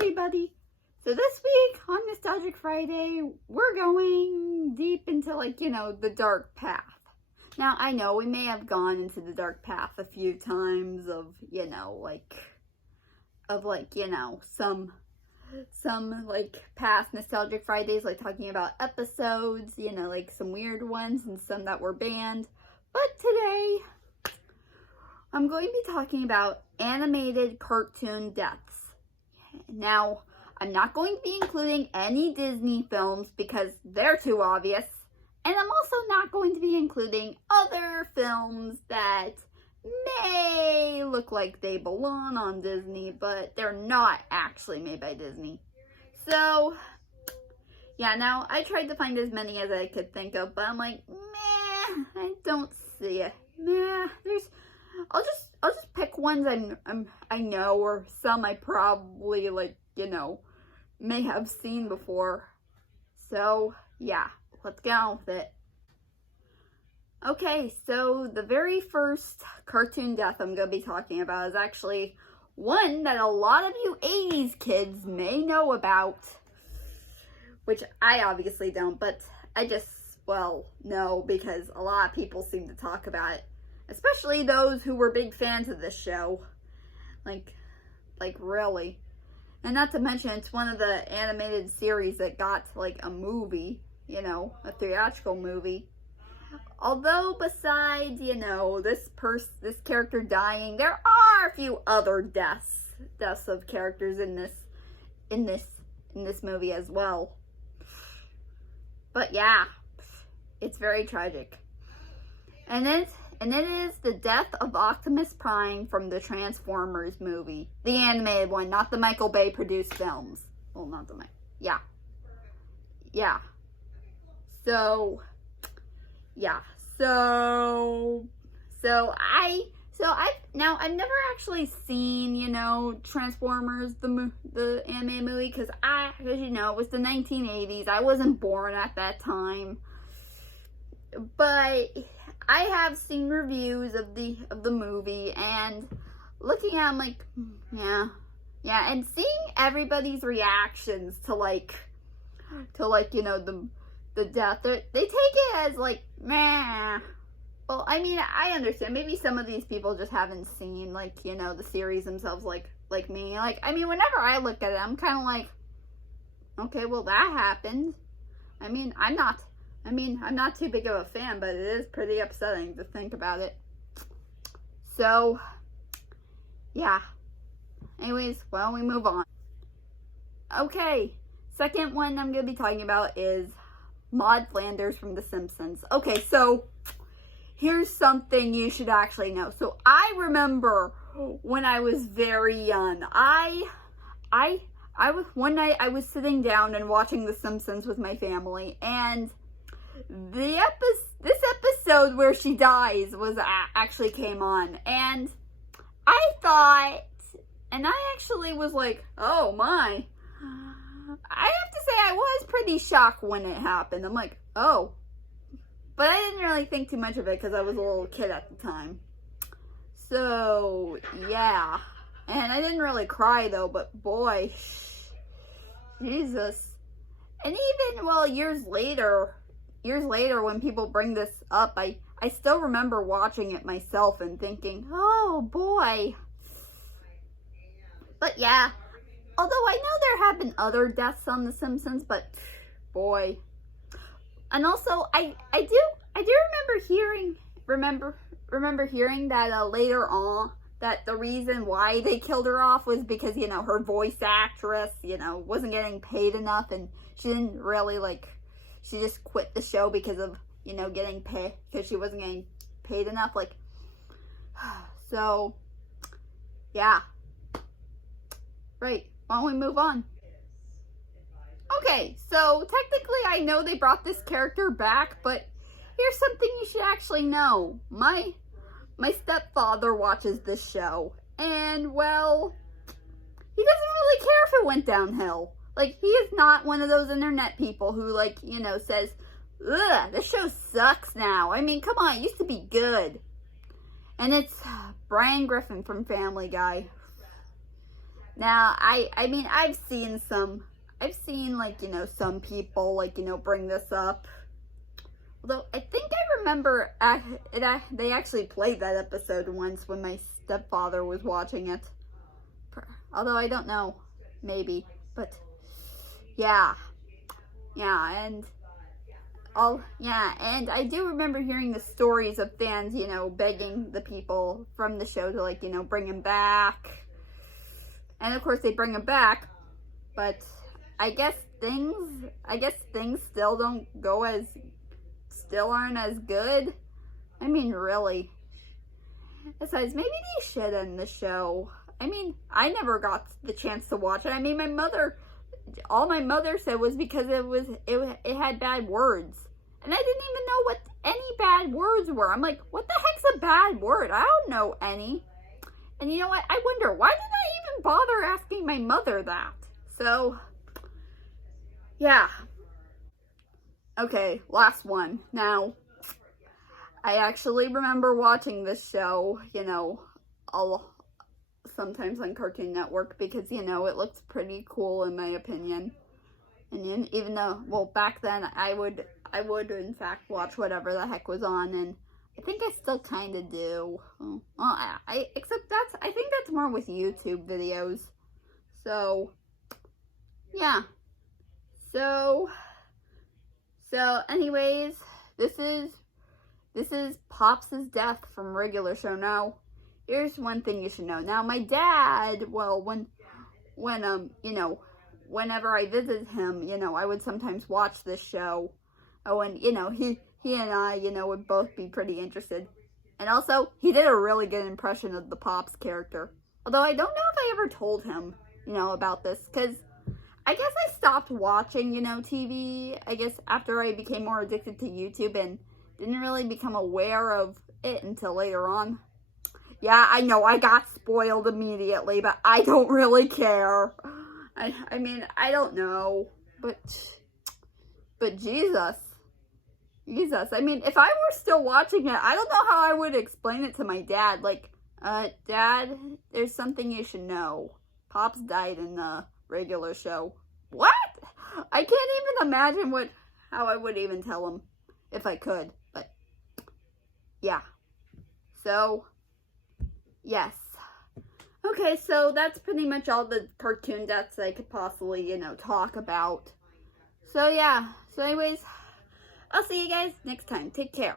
everybody. So this week on Nostalgic Friday, we're going deep into the dark path. Now, I know we may have gone into the dark path a few times of, some past Nostalgic Fridays, talking about episodes, some weird ones and some that were banned. But today, I'm going to be talking about animated cartoon deaths. Now, I'm not going to be including any Disney films because they're too obvious. And I'm also not going to be including other films that may look like they belong on Disney, but they're not actually made by Disney. So, yeah, now I tried to find as many as I could think of, but I'm like, meh, I don't see it. Meh, I'll just pick ones I know, or some I probably may have seen before. So yeah, let's get on with it. Okay, so the very first cartoon death I'm going to be talking about is actually one that a lot of you 80s kids may know about, which I obviously don't, but I just, know because a lot of people seem to talk about it. Especially those who were big fans of this show. Like really. And not to mention, it's one of the animated series that got, a movie. A theatrical movie. Although, besides, this character dying, there are a few other deaths of characters in this movie as well. But yeah, it's very tragic. And it is the death of Optimus Prime from the Transformers movie. The animated one, not the Michael Bay produced films. Well, not the yeah. Yeah. So, yeah. I've never actually seen, Transformers, the anime movie, because it was the 1980s. I wasn't born at that time. But I have seen reviews of the movie, and looking at them, yeah, and seeing everybody's reactions to the death, they take it as meh. Well, I mean, I understand. Maybe some of these people just haven't seen the series themselves like me. Whenever I look at it, I'm kind of okay, well, that happened. I'm not too big of a fan, but it is pretty upsetting to think about it. So, yeah. Anyways, we move on. Okay, second one I'm going to be talking about is Maud Flanders from The Simpsons. Okay, so here's something you should actually know. So I remember when I was very young, one night I was sitting down and watching The Simpsons with my family, and this episode where she dies actually came on, and I thought, and I actually was like, oh my, I have to say I was pretty shocked when it happened. I'm like, oh, but I didn't really think too much of it because I was a little kid at the time. So yeah, and I didn't really cry though, but boy, Jesus. And even years later when people bring this up, I still remember watching it myself and thinking, oh boy. But yeah, although I know there have been other deaths on The Simpsons, but boy. And also I do remember hearing that later on that the reason why they killed her off was because her voice actress wasn't getting paid enough, and she didn't really she just quit the show because of, getting paid, because she wasn't getting paid enough. So, yeah. Right, why don't we move on? Okay, so technically I know they brought this character back, but here's something you should actually know. My stepfather watches this show, and, well, he doesn't really care if it went downhill. He is not one of those internet people who, says, ugh, this show sucks now. Come on, it used to be good. And it's Brian Griffin from Family Guy. Now, I mean, I've seen like, some people, like, bring this up. Although, I think I remember they actually played that episode once when my stepfather was watching it. Although, I don't know. Maybe. But, yeah. Yeah, and I do remember hearing the stories of fans, begging the people from the show to, like, bring him back. And, of course, they bring him back. But I guess things still aren't as good. I mean, really. Besides, maybe they should end the show. I mean, I never got the chance to watch it. I mean, all my mother said was because it had bad words. And I didn't even know what any bad words were. I'm like, what the heck's a bad word? I don't know any. And you know what? I wonder, why did I even bother asking my mother that? So, yeah. Okay, last one. Now, I actually remember watching this show, sometimes on Cartoon Network because, it looks pretty cool in my opinion. And even though, well, back then I would in fact watch whatever the heck was on, and I think I still kind of do. Well, except I think that's more with YouTube videos. So, yeah. So anyways, this is Pops' death from regular show. Now, here's one thing you should know. Now, my dad, well, whenever I visited him, I would sometimes watch this show. Oh, and, he and I, would both be pretty interested. And also, he did a really good impression of the Pops character. Although I don't know if I ever told him, about this, because I guess I stopped watching, TV, I guess, after I became more addicted to YouTube and didn't really become aware of it until later on. Yeah, I know, I got spoiled immediately, but I don't really care. I mean, I don't know, but Jesus, I mean, if I were still watching it, I don't know how I would explain it to my dad, like, Dad, there's something you should know. Pops died in the regular show. What? I can't even imagine how I would even tell him if I could, but yeah. So, yes. Okay, so that's pretty much all the cartoon deaths I could possibly, talk about. So, yeah. So, anyways, I'll see you guys next time. Take care.